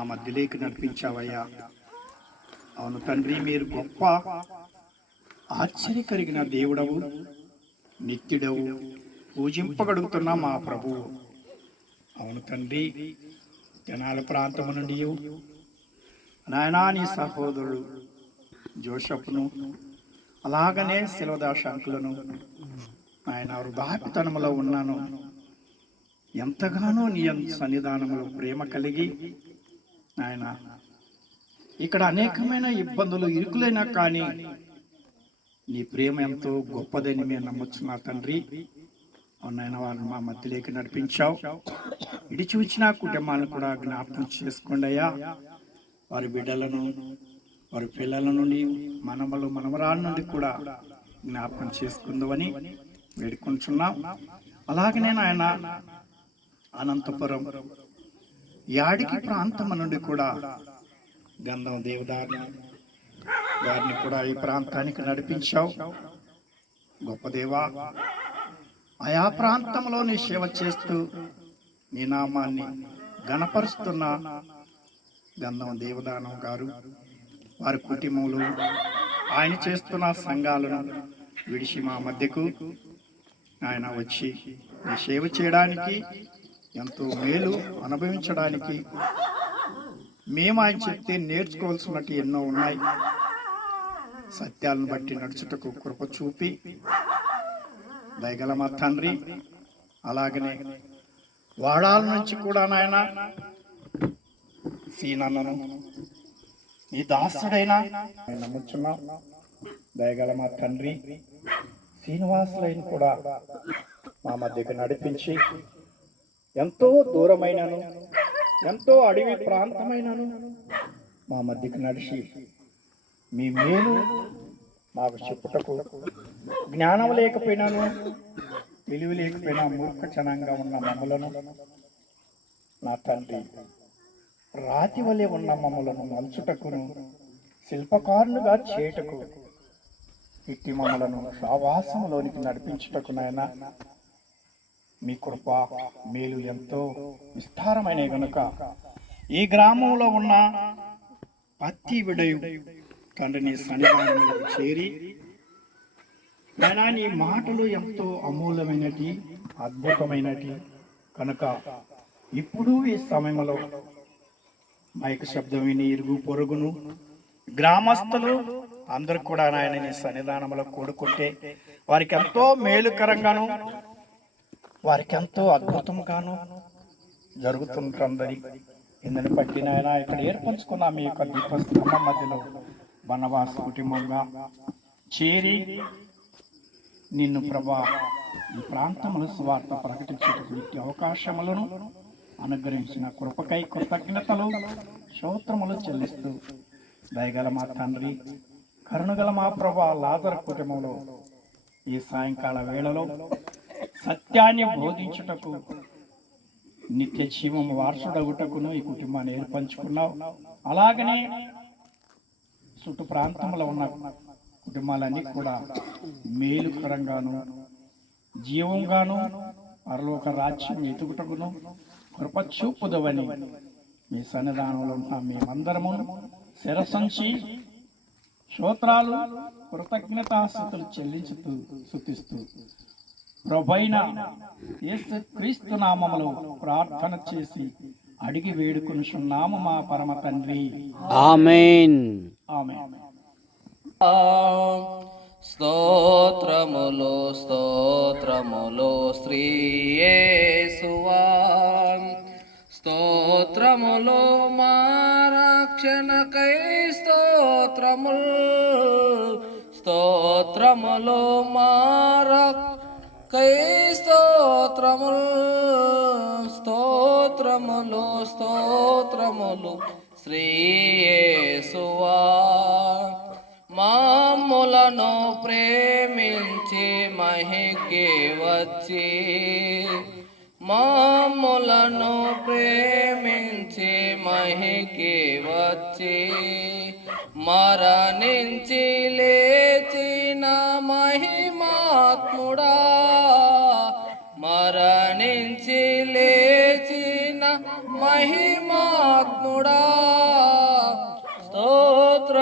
మా మధ్యలోకి నడిపించావయ్యా. అవును తండ్రి, మీరు గొప్ప ఆశ్చర్యకరిగిన దేవుడవు, నిత్యుడవు, పూజింపగలుగుతున్న మా ప్రభువు. అవును తండ్రి, జనాల ప్రాంతము నుండి నాయనా నీ సహోదరుడు జోసెఫ్ను, అలాగనే శిలవదాస్ అంకులను ఆయన వృద్ధాప్యతనములో ఉన్నాను ఎంతగానో నీ సన్నిధానంలో ప్రేమ కలిగి ఆయన ఇక్కడ అనేకమైన ఇబ్బందులు ఇరుకులైనా కానీ నీ ప్రేమ ఎంతో గొప్పదని మేము నమ్మొచ్చు నా తండ్రి. అవునైనా వారిని మా మధ్యలోకి నడిపించావు. ఇడి చూచిన కుటుంబాలను కూడా జ్ఞాపకం చేసుకోండి అయ్యా. వారి బిడ్డలను, వారి పిల్లల నుండి, మనవరాల నుండి కూడా జ్ఞాపకం చేసుకుందామని వేడుకుంటున్నాం. అలాగనే ఆయన అనంతపురం యాడికి ప్రాంతం నుండి కూడా గంధం దేవదారి గారిని కూడా ఈ ప్రాంతానికి నడిపించావు. గొప్ప దేవా, ఆయా ప్రాంతంలో నీ సేవ చేస్తూ నీ నామాన్ని ఘనపరుస్తున్న గంధం దేవదానం గారు, వారి కుటుంబంలో ఆయన చేస్తున్న సంఘాలను విడిచి మా మధ్యకు ఆయన వచ్చి నీ సేవ చేయడానికి, ఎంతో మేలు అనుభవించడానికి, మేము ఆయన చెప్తే నేర్చుకోవాల్సినట్టు ఎన్నో ఉన్నాయి. సత్యాలను బట్టి నడుచుటకు కృప చూపి దయగల మా తండ్రి, అలాగనే వాడాల నుంచి కూడా నాయన సీనన్నను నీ దాసుడైనా నమ్ముచున్నాం. దయగల మా తండ్రి, శ్రీనివాసులైన కూడా మా మధ్యకు నడిపించి ఎంతో దూరమైనను, ఎంతో అడవి ప్రాంతమైనను మా మధ్యకు నడిచి మీ మేలు మాకు చెప్పుటకు జ్ఞానం లేకపోయినాను, తెలివి లేకపోయినా మూర్ఖచనంగా ఉన్న మమ్మలను నా తండ్రి, రాతి వలె ఉన్న మమ్మలను మలుచుటకును, శిల్పకారులుగా చేయుటకు, ఇట్టి మమ్మలను సావాసంలోనికి నడిపించుటకు నాయన మీ కృప మేలు ఎంతో విస్తారమైన గనుక ఈ గ్రామంలో ఉన్న ప్రతి విడయు తండ్రి నీ సన్నిధానంలో చేరి నాయనా నీ మాటలు ఎంతో అమూల్యమైనటి, అద్భుతమైనటి కనుక ఇప్పుడు ఈ సమయంలో మైక్ శబ్దం విని ఇరుగు పొరుగును గ్రామస్తులు అందరూ కూడా నాయన నీ సన్నిధానంలో కూడుకుంటే వారికి ఎంతో మేలుకరంగాను, వారికి ఎంతో అద్భుతంగాను జరుగుతుంటుందని ఇందుని బట్టి నాయన ఇక్కడ ఏర్పరచుకున్న మీ యొక్క దీపస్తంభం మధ్యలో వనవాస కుటుంబంగా చేరి నిన్ను ప్రభా ఈ ప్రాంతంలో స్వార్థ ప్రకటించేటువంటి అవకాశములను అనుగ్రహించిన కృపకై కృతజ్ఞతలు స్తోత్రములు చెల్లిస్తూ దయగల మా తండ్రి, కరుణగల మా ప్రభా లాజరు కుటుంబంలో ఈ సాయంకాల వేళలో సత్యాన్ని బోధించుటకు, నిత్య జీవం వారసుడగుటకును ఈ కుటుంబాన్ని ఏర్పంచుకున్నావు. అలాగనే చుట్టు ప్రాంతంలో ఉన్న కుటుంబాలన్నీ కూడా మేలుకరంగాను, జీవంగాను, పరలోక రాజ్యం ఎదుగుటకును కృప చూపుదవని మీ సన్నిధానంలో ఉన్న మేమందరము శిరసంచి స్తోత్రాలు కృతజ్ఞతాస్తుతులు చెల్లించుతూ స్తుతిస్తూ ప్రభువైన యేసు క్రీస్తు నామములో ప్రార్థన చేసి అడిగి వేడుకొనుచున్నాము మా పరమ తండ్రి. ఆమేన్. ఆమేన్. స్తోత్రములు స్తోత్రములు శ్రీ యేసువా, స్తోత్రములు మా రక్షణకై స్తోత్రములు, స్తోత్రములు మా రక్షణకై స్తోత్రములు, స్తోత్రములు స్తోత్రములు శ్రీ యేసువా. మమ్ములను ప్రేమించి మహికి వచ్చి, మమ్ములను ప్రేమించి మహికి వచ్చి, మరణించి లేచిన మహిమాత్ముడా, మరణించి లేచిన మహిమాత్ముడా,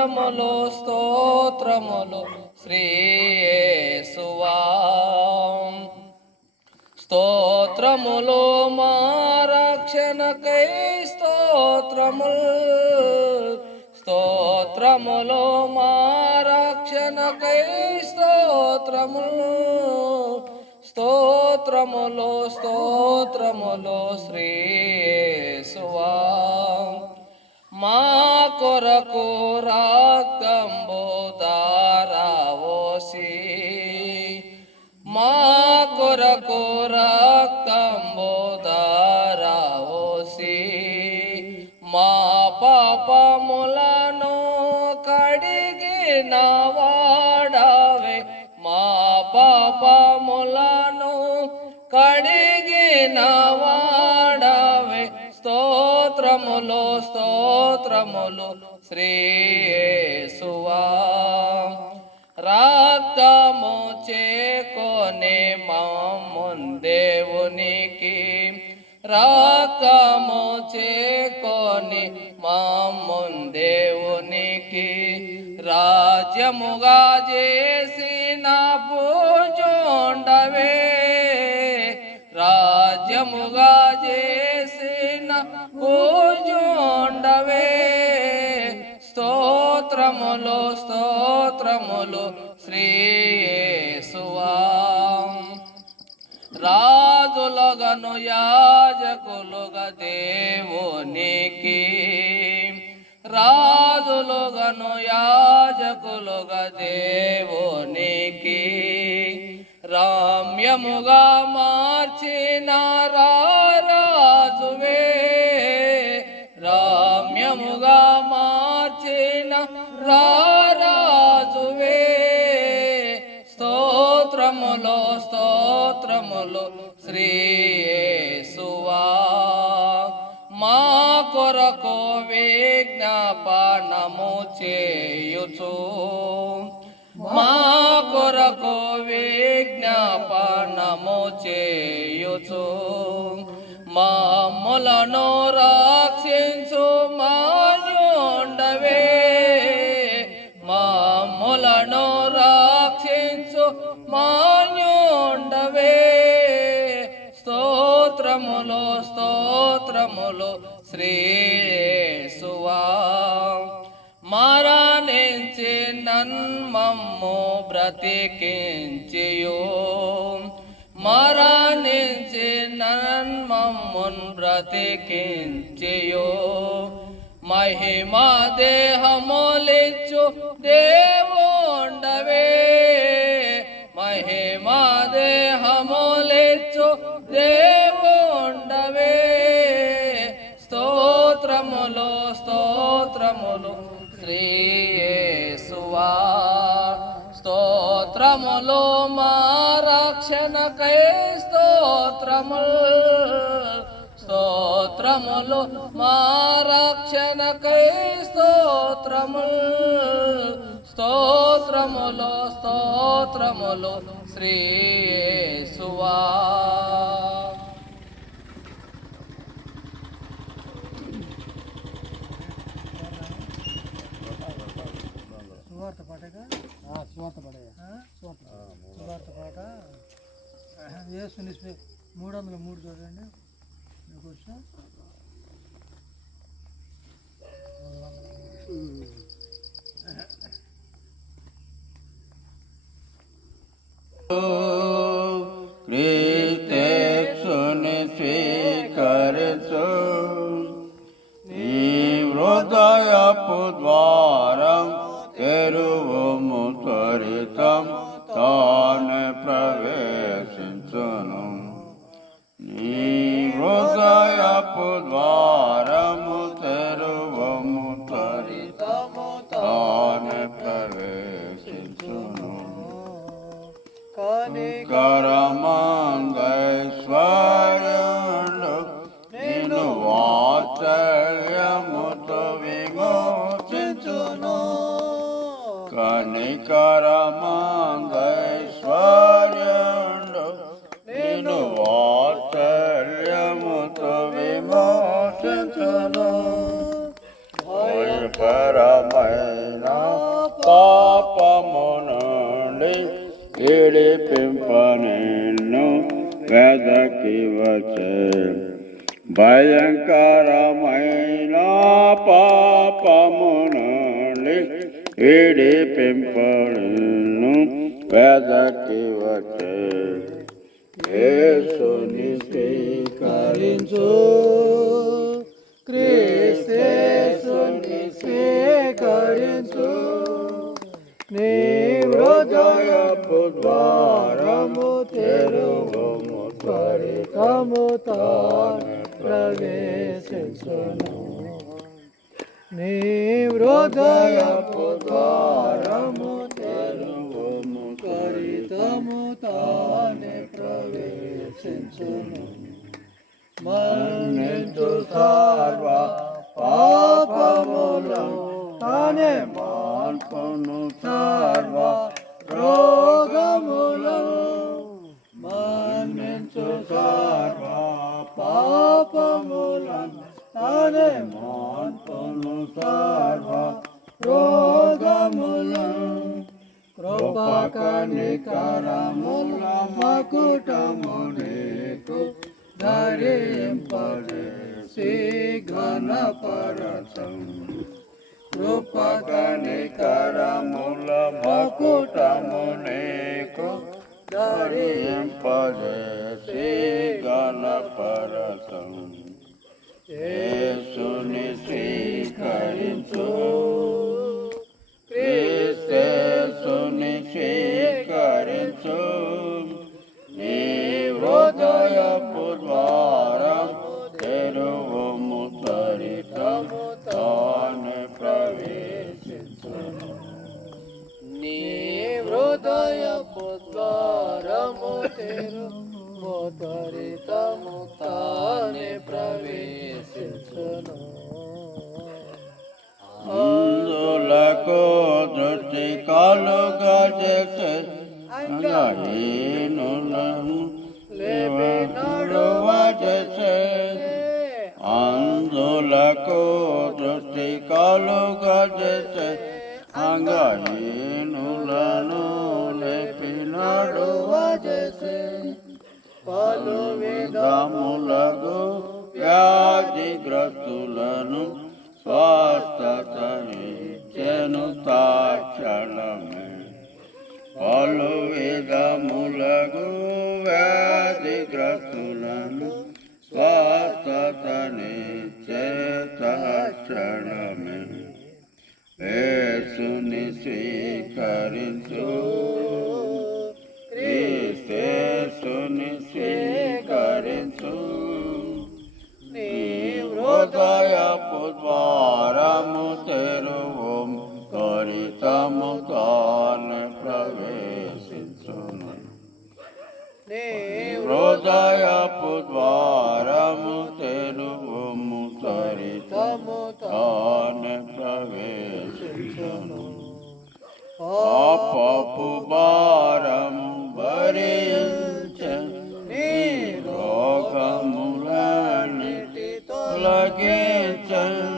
స్తోత్రములు స్తోత్రములు శ్రీ యేసువా స్తోత్రములు మా రక్షణకై స్తోత్రములు స్తోత్రములు మా రక్షణకై స్తోత్రములు స్తోత్రములు స్తోత్రములు శ్రీ యేసువా మా కొరకు రక్తంబు ధారావోసి మా కొరకు రక్తంబు ధారావోసి మా పాపములను కడిగిన వాడవే మా పాపములను కడిగిన వాడవే స్తోత్రములు స్తోత్రములు శ్రీ యేసువా రక్తము చేకొని దేవునికి రక్తము చేకొని దేవునికి రాజ్యముగా చేసిన పూజుండవే రాజ్యముగా చేసిన పూజుండవే స్తోత్రములు స్తోత్రములు శ్రీ యేసువా రాజులగను యాజకులుగా దేవునికి రాజులుగను యాజకులుగా దేవునికి రమ్యముగా మార్చిన రాజువే రమ్యముగా మార్చిన రాజువే స్తోత్రములు స్తోత్రములు శ్రీ యేసువా మా కొరకు విజ్ఞాపనము చేయుచు మా కొరకు విజ్ఞాపనము చేయుచు మమ్ములను రక్షించు మాయుండవే మమ్ములను రక్షించు మాయుండవే స్తోత్రములు స్తోత్రములు శ్రీ యేసువా మరణించి నన్మమ్ము బ్రతికించియు మరణించి నన్మమ్మున్ బ్రతికించియు మహిమా దేహములిచ్చు దేవుండవే మహిమా దేహములిచ్చు దేవుండవే స్తోత్రములు స్తోత్రములు శ్రీ యేసువా స్తోత్రములు మా రక్షణకై స్తోత్రములు స్తోత్రములు మా రక్షణకై స్తోత్రములు స్తోత్రములు స్తోత్రములు శ్రీ యేసువా సువార్త పాటగా సువార్త పాట యేసుని 303 చూడండి మీకు వచ్చా క్రీస్తేసుని స్వీకరించు నీ హృదయపు ద్వారం తెరువుము త్వరితం తానే ప్రవేశించును నీ హృదయపు ద్వారము తెరువుము త్వరితము తానే ప్రవేశించును కరమందైశ్వర్యుడు నిన్ను వాత్సల్యముతో విమోచించును కనికరమందైశ్వర్యుడు నిన్ను వాత్సల్యముతో విమోచించును పరమైన విడిపింపనిన్ను వెదకి వచ్చే భయంకరమైన పాపము నుండి విడిపింపనిన్ను వెదకి వచ్చే యేసుని స్వీకరించు క్రీస్తుని స్వీకరించు నీ హృదయపు ద్వారము తెరువుము త్వరితము తాను ప్రవేశించును నీ హృదయపు ద్వారము తెరువుము త్వరితము తాను ప్రవేశించును మన్నించు సర్వ పాపములను తానే మాన్పును సర్వ రోగములను మన్నించు సర్వ పాపములను తానే మాన్పును సర్వ రోగములను కృపకనికరముల మకుటము నీకు ధరింపజేసి ఘనపరచం కృపకనికరముల మకుటము నీకు ధరింపజేసి గణపరచం యేసుని స్వీకరించు క్రీస్తుని స్వీకరించు నీ హృదయపు ద్వారము తెరువుము త్వరితము తాను ప్రవేశించును నీ హృదయపు ద్వారము తెరువు త్వరితము తానే ప్రవేశించును అందులకు దృష్టి కలుగజేసే అంగహీనులను లేపినడువజేసే అందులకు దృష్టి కలుగజేసే అంగహీనులను లేపినడువజేసే పలు విధములకు వ్యాధిగ్రస్తులను స్వస్థతనిచ్చెను తాక్షణమే పలు విధములకు వ్యాధిగ్రస్తులను స్వస్థతనిచ్చే తక్షణమే యేసుని స్వీకరించు క్రీస్తుని స్వీకరించు నీ హృదయపు ద్వారము తెరువుము త్వరితము తాను ప్రవేశించును నీ హృదయపు ద్వారము తెరువుము త్వరితము తాను ప్రవేశించును పాపపు భారము భరించెను నీ రోగములన్నిటి తొలగించెను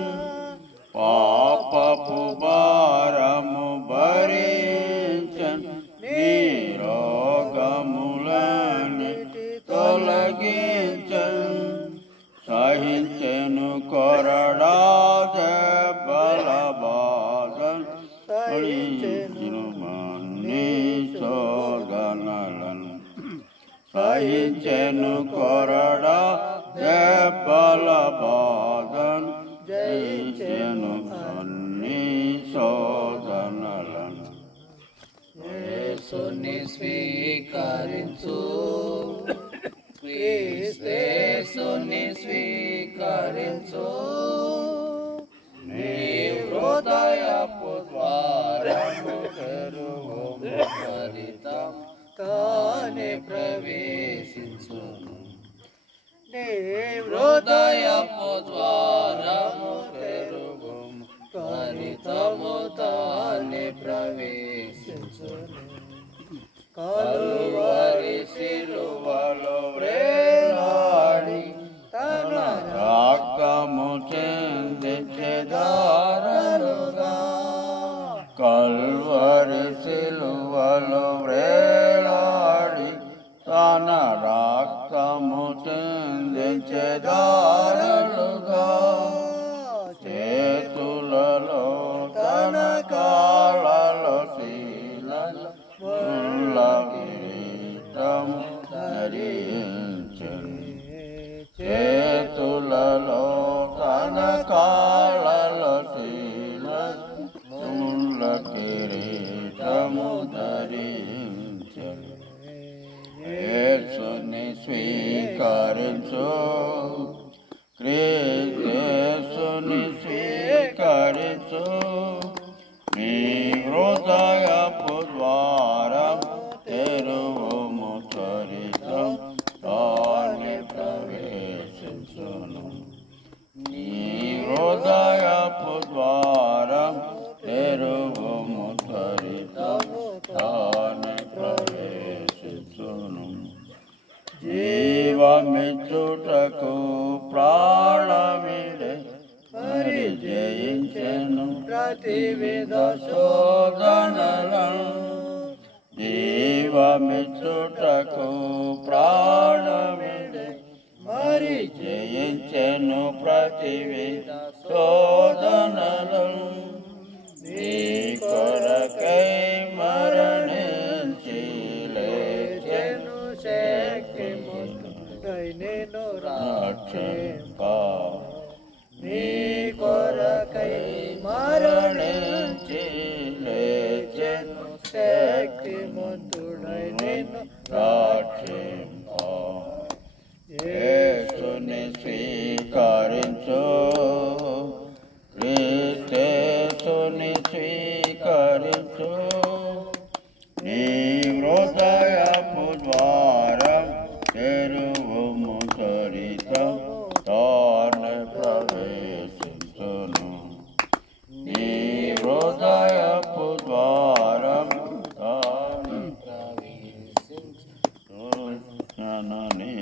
పాపపు భారము భరించెను నీ రోగములన్నిటి తొలగించెను సహించెను కొరడా దెబ్బల బాధను సహించెను మన్ని శోధనలను సహించెను కొరడా దెబ్బల బాధను జయించెను అన్ని శోధనలను యేసుని స్వీకరించు క్రీస్తుని స్వీకరించు నీ హృదయపు ద్వారము తెరువుము త్వరితము తానే ప్రవేశించును నీ హృదయపు ద్వారము తెరువుము త్వరితము తానే ప్రవేశించును కలువరి శిలువలో వేలాడి తన రక్తము చెందించెదారలుగా కల్వరి సిలువలో వేలాడి యేసుని స్వీకరించు క్రీస్తుని స్వీకరించు నీ హృదయపు ద్వారం తెరువుము త్వరితం తానే ప్రవేశించును నీ హృదయపు ద్వారం తెరువుము త్వరితం తానే ప్రవేశించును జీవమిచ్చుటకు ప్రాణమిదే మరి జయించెను ప్రతివిధ శోధనలను జీవమిచ్చుటకు ప్రాణమిదే మరి జయించెను ప్రతివిధ శోధనలను నీ కొరకై మరణించి లేచెను శక్తిమంతుడై నేను రక్షింప నీ కొరకై మరణించి లేచెను శక్తిమంతుడై నేను రక్షింప యేసుని స్వీకరించు క్రీస్తుని స్వీకరించు నీ హృదయపు ద్వారం తెరువుము త్వరితం తానే ప్రవేశించును నీ హృదయపు ద్వారం తానే ప్రవేశించును నీ